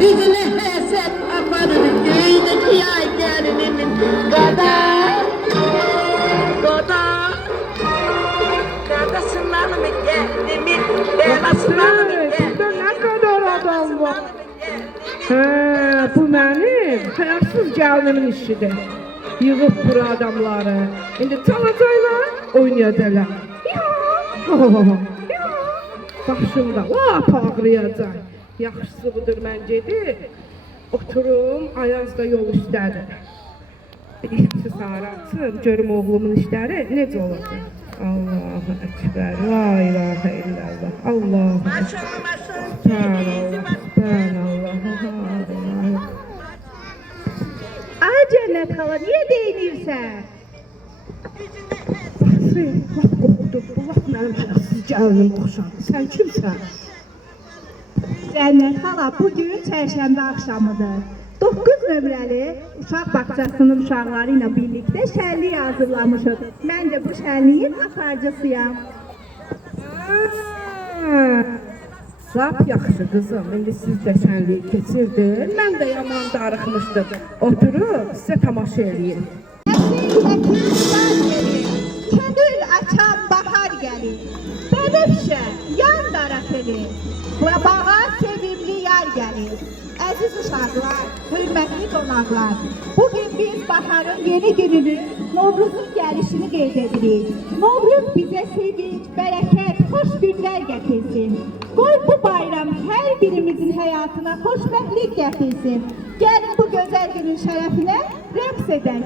Bizine hesap aparır göydeki ay gelinimin kadar. Kadar. Kadasından mı geldimin, belasından mı geldimin? Burada ne kadar adam var. Bu benim hayatsız gəlimin işidir. Yığıb bura adamları. İndi çalacaqlar, oynayacaqlar. Başımda lap ağrıyacaq. Yaxşısı budur mən gedib. Oturum Ayazda yol üstədir. İşçi sağıratsın, görüm oğlumun işləri necə olacaq. Allahu Ekber, la ilahe illallah, Allahu Ekber. Subhanallah, Subhanallah. Ay Cennet hala, niye değinirsən? Baxsın, laf qoxdu, bu laf mənim həyasız gəlinim oxşadı. Sən kimsən? Cennet hala, bugün çərşənbə axşamıdır. 9 nömrəli uşaq bağçasının uşaqları ilə birlikdə şənlik hazırlamışıq. Mən də bu şənliyin aparıcısıyam. Zap yaxşı qızım, indi siz də şənliyi keçirdin. Mən də yaman darıxmışdım. Oturub sizə tamaşa edeyim. Könül açan bahar gəlir. Bənövşə, yan darafeli. Bura bağa sevimli yar gəlir. Əziz uşaqlar, hörmətli qonaqlar, bugün biz baharın yeni gününü, Novruzun gəlişini qeyd edirik. Novruz bizə sevinç, bərəkət, xoş günlər gətirsin. Qoy bu bayram hər birimizin həyatına xoşbəxtlik gətirsin. Gəlin bu gözəl günün şərəfinə rəqs edək.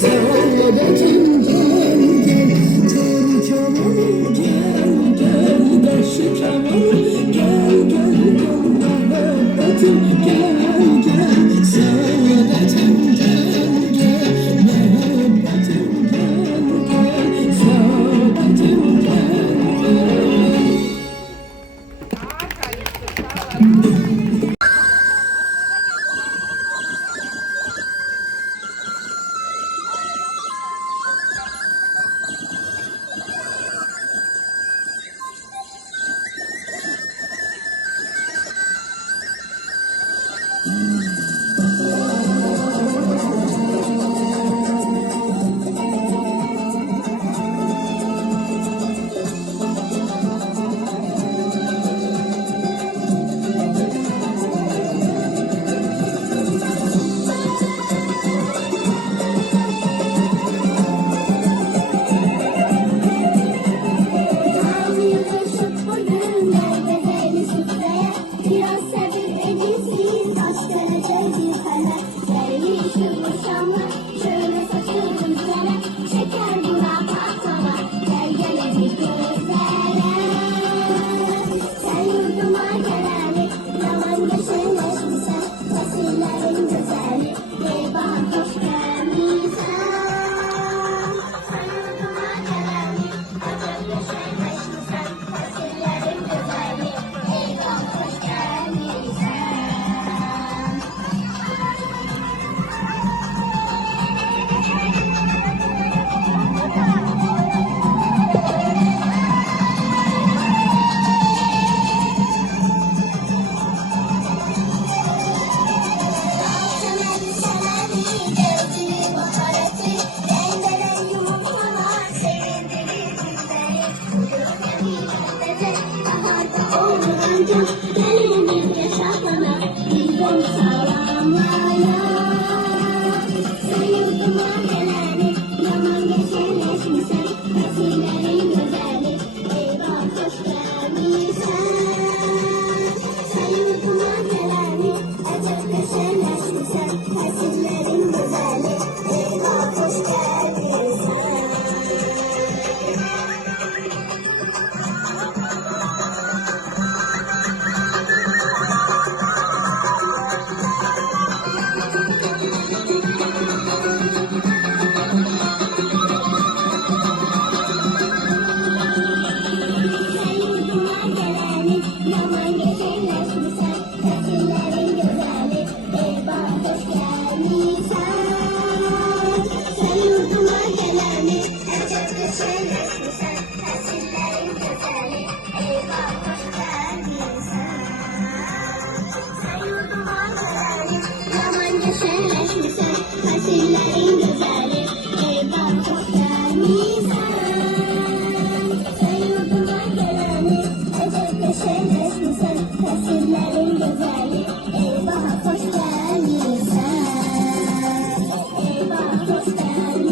Saadetim gel gel, kör kemanım gel gel, karşı kemanım gel gel gel, muhabbetim gel gel, saadetim gel gel, muhabbetim gel gel, saadetim gel gel. Biraz sabır edilsin, başlanacak bir karar. Böyle yıkılmış ama şöyle saçıldım sana. Şeker buna patlama, gel gele bir gözlere. Sen yurduma geleni, yaman geçirleşmişsen. Fasillerin güzeli, bir bahar hoş gelmişsen. Sen yurduma geleni, yaman geçirleşmişsen. Fasillerin güzeli, bir bahar hoş gelmişsen. Fasillerin güzeli, eyvah hoş geldin sen. Fasillerin güzeli, eyvah hoş gelmişsin. Sen yurduma geleni, acep neşeleşmişsin. Fasillerin güzeli, eyvah hoş gelmişsin. Eyvah hoş gelmişsin. Eyvah hoş gelmişsin.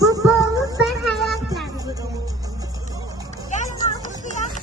Bu bolluk ve hayatla gidiyor. Gelin alkışlayalım.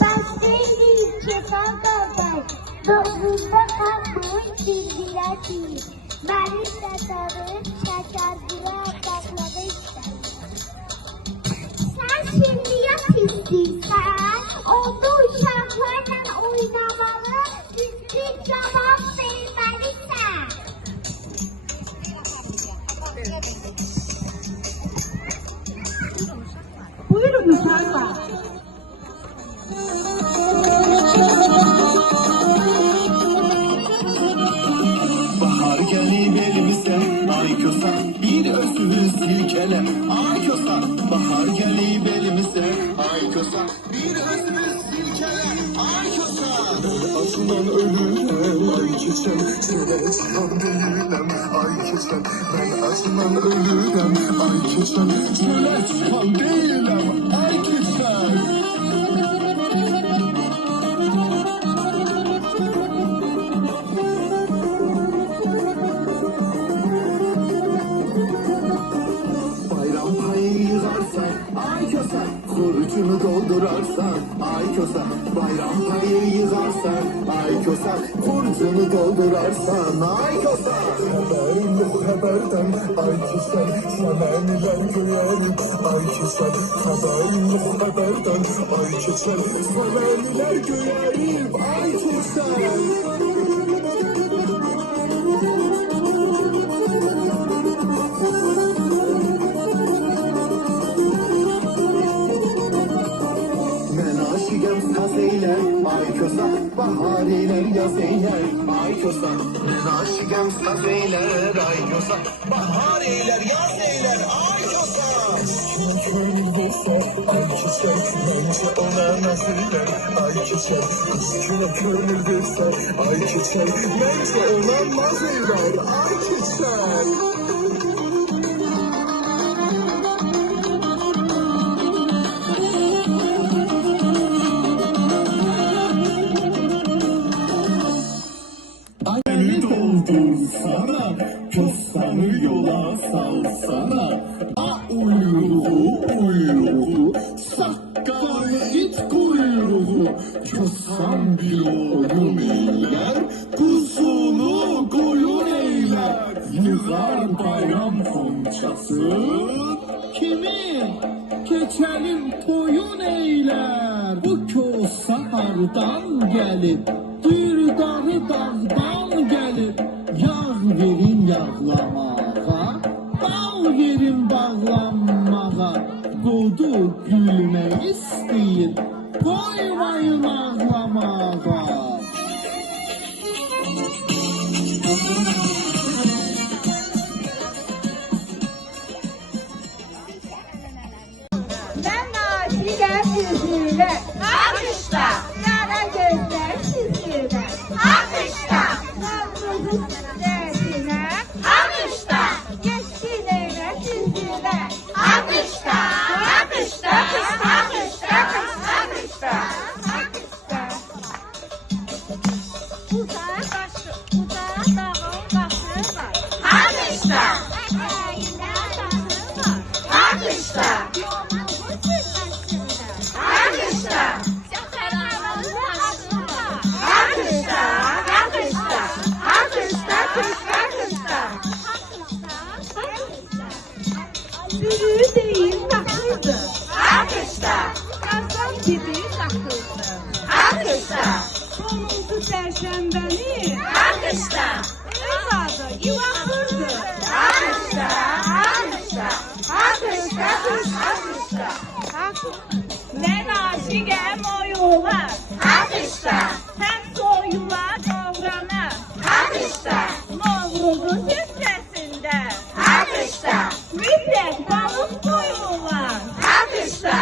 Başlayın ki fazladan, doğrunda kalmış bilgiler değil. Beni severim, şeker bile tatmadı ister. Sen şimdi yat istiyorsan, oldu uşaklarla oynamalı, düzgün cevap vermelisin. Buyurun uşaqlar. Bahar gelip elimize, ay kösen bir özümü silkele. Ay kösen, bahar gelip elimize, ay kösen bir özümü silkele. Ay kösen. Acıdan ölürüm, ay kösen, söyle çıkan değilim, ay kösen. Ben acıdan ölürüm, ay kösen, söyle çıkan değilim, ay kösen. Bayram payı yığarsan, ay kösen, kurucunu doldurarsan, ay kösen. Bayram payı yığarsan, ay kösen, kurucunu doldurarsan, ay kösen. Haberim yok haberden, ay kösen, sana neler görerim, ay kösen. Haberim yok haberden, ay kösen, sana neler görerim, ay kösen. Ben aşıkım saz eyler, ay kösen. Bahar eyler, yaz eyler, ay kösen. Ben aşıkım saz eyler, ay kösen. Bahar eyler, yaz eyler, ay kösen. Köyün olsa, ay kösen. Bence ona nasiller, ay kösen. Üstüne köyün olsa, ay kösen. Bence ona nasiller, ay kösen. Beni doldursana, köstanı yola salsana. Uyruğu, sakkalı it kuyruğu. Köstan bir oyun eyler, kuzunu koyun eyler. Yığar bayram fonçası, kimi keçelim toyun eyler. Bu kösa hardan gelip, dürdarı dağdan gelir. Yağ verin yağlamağa, bal verin bağlanmağa. Qodu gülmək istəyir, qoymayın ağlamağa. Ben aşıkım yüzüne. Alkışla. Kara gözler yüzüne. Alkışla. Navruzun sünnetine. Alkışla. Geçkin eyle yüzüne. Alkışla. Alkışla. Alkışla. Alkışla. Uzağa başı, uzağa dağın başı var. Alkışla. Eteğinde başı var. Alkışla. Yolun bu cümlesinde. Alkışla. Çakaranın başı var. Alkışla. Alkışla. Alkışla. Alkışla. Sürü değil takıldı. Alkışla. Kazan gibi takıldı. Alkışla. Sonuncu perşembeni Alkışla. ev adı yuvakırdı. Alkışla. Alkışla. Alkışla. Alkışla. Ben aşıkım o yola. Alkışla. Hem soyula kavrana. Alkışla. Novruzun süfresinde. Alkışla. Müpek balık koyuyorlar. Alkışla.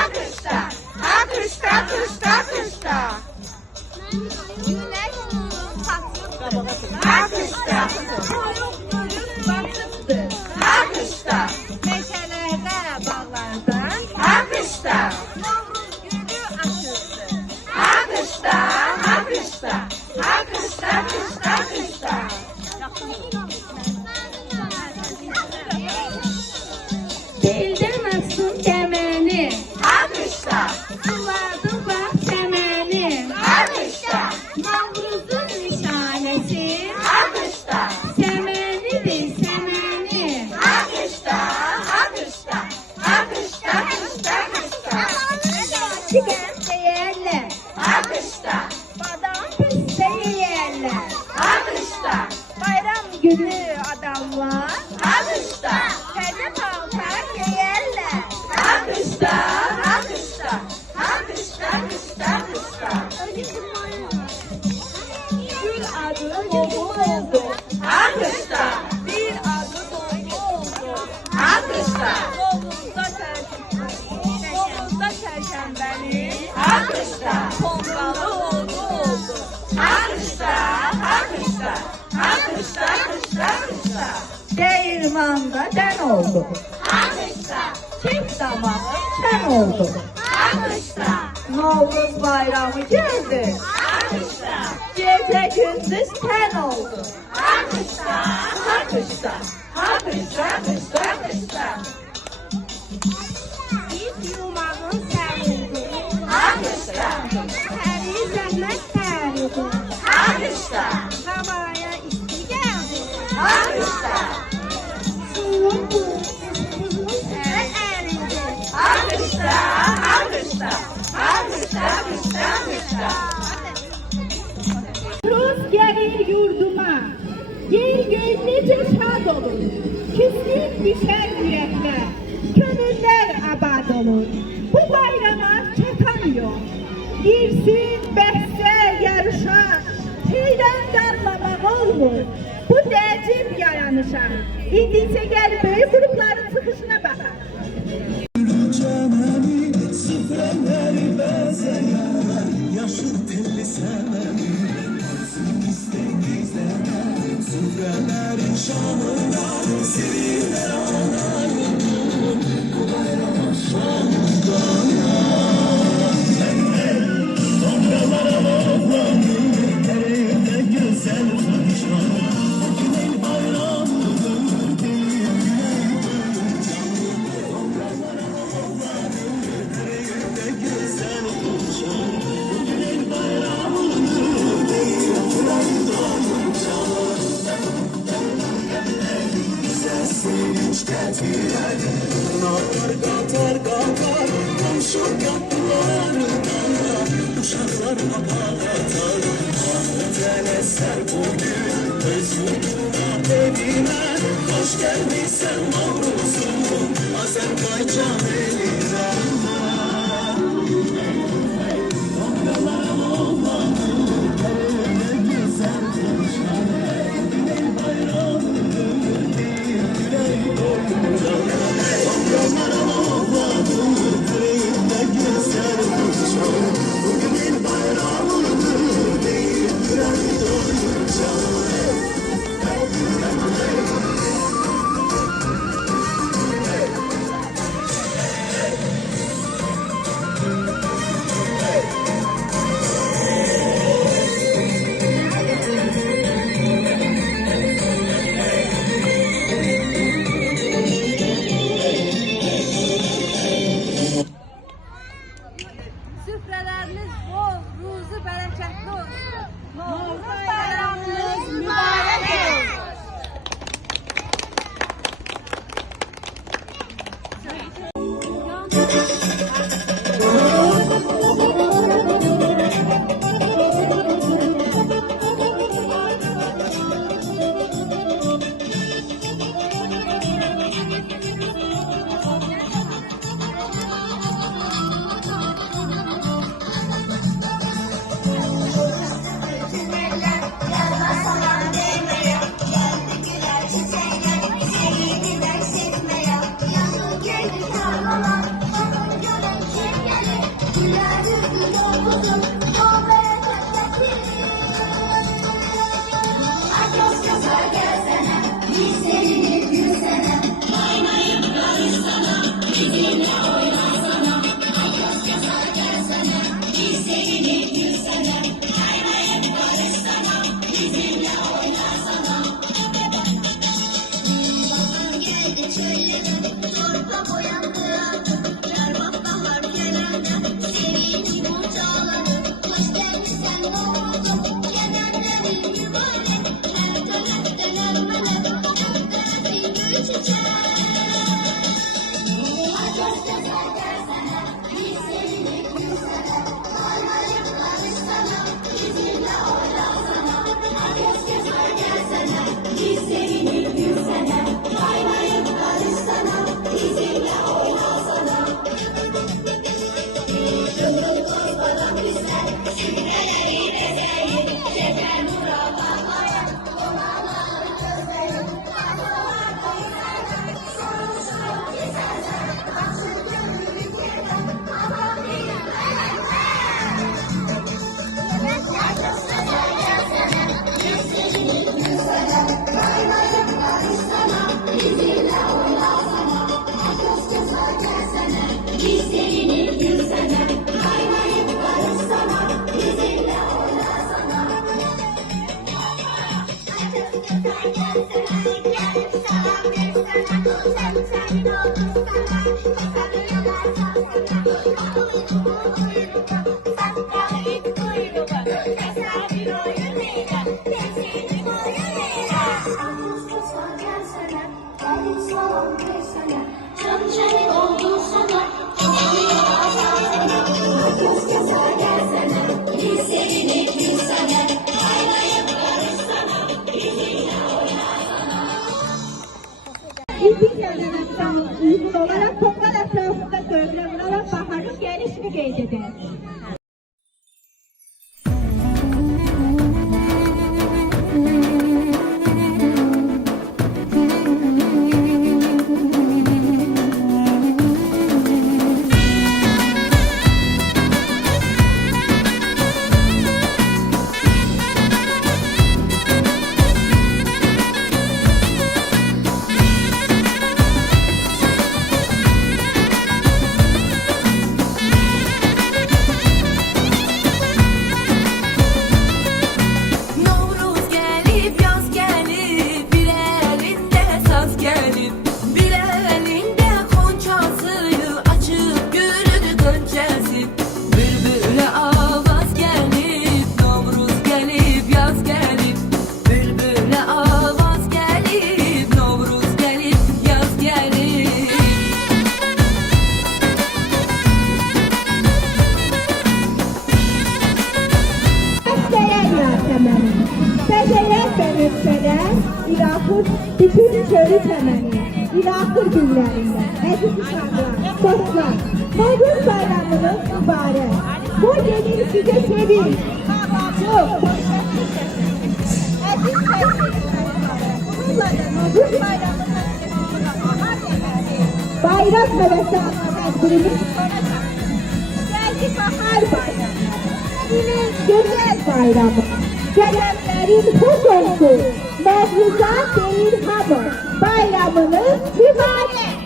Alkışla. Alkışla. Alkışla. Alkışla. Güneş nuru saçıktı. Alkışla. Soyuk gülün batıktı. Alkışla. Meşelerde bağlardan. Alkışla. Novruz gülü açıldı. Alkışla. Alkışla. Alkışla. Alkışla. Alkışla. Belden asın temeni. Alkışla. Sulardı bak temeni. Alkışla. Novruzun nişanesi. Alkışla. Temeni. günü adamlar Alkışla, təzə paltar geyərlər. alkışla, alkışla, alkışla, alkışla, alkışla. Gül adı Bolu oldu. Alkışla, Bir adı Bolu oldu. alkışla, Boluzda çərşənbəli alkışla, tonqalı oldu. alkışla, alkışla, alkışla, alkışla, alkışla. Değirmanda dən oldu. Alkışla, Çift damağım çən oldu. alkışla, Novruz bayramı geldi. alkışla, Gece gündüz ten oldu. alkışla, alkışla, alkışla, alkışla, alkışla. İt yumağın səridi. Alkışla, Həri zəhmət səridi. alkışla, Havaya isti gəldi. alkışla, Suyun buzun sərə əridi. alkışla, alkışla, alkışla, alkışla, alkışla. Rus gəlir yurduma. Yer göy necə şad olur. Küslük düşər ürəklə. Könüllər abad olur. Bu bayrama çatan yox. Girsin, bəhsə, yarışa. Heyran qalmamaq olmur. Bu dəcib yaranışa. İndi isə gəl böyük qrupların çıxışına baxaq. Canani süfreleri bezeler Yaşır telli semeni Gözüm istek izlemem Süfrelerin şanına Siriler anayım Bu bayrama şanından Sofralara toplanır Nerede güzel konuşan Bugün el bayramıdır Değil güney duyacağım Sofralara güzel konuşan Bugün el bayramıdır Değil güney duyacağım Bize sevinç getiren Nakar katar katar Komşu kapılarında Uşaklar kapak atar Ahmet eser bugün Öz yurduna evine Hoş gelmişsen Navruzum Azerbaycan eline Güzel konuşan El bayramıdır Değil güney doyunca Sofralara ağladım Yüreğimde güzel konuşan Bugün el bayramıdır Değil güney doyunca Süfrələriniz bol, ruzu bərəkətli olsun. Novruz bayramınız mübarək olsun. Seni güler çekmeye, yanı geldi tarlalar, onun son bir sene. Can çelik oldu sana. Herkes keser gelsene. Bir seninle bir sene. Kaynayıp karışsana. Bizimle oynasana. İlk yerlerden uygun olarak toplar etrafında dövülen vurarak baharın gelişini qeyd eder. Novruz gelip yaz gelip bir elinde saz gelip bir elinde konçası açıp gülünü gönçesi bülbüle avaz gelip Novruz gelip yaz gelip bülbüle avaz gelip Novruz gelip yaz gelip Bəstəyən yasəməni, bəzəyən bənövşələr, İlaxır bütün çölü təməni, İlaxır günlərində, əziz uşaqlar, dostlar, Novruz bayramınız mübarək. Bu gelir sizə sevin, çox, əziz təşkilatları, bununla da Novruz bayramının bahar gələrdi. Bayram həvəsi adlı tədbirimiz sona çatdı. Gəldi bahar bayramı. Sevinin güzel bayramı. Gelenlerin hoş olsun. Mevzuza değil hamı. Bayramınız mübarek.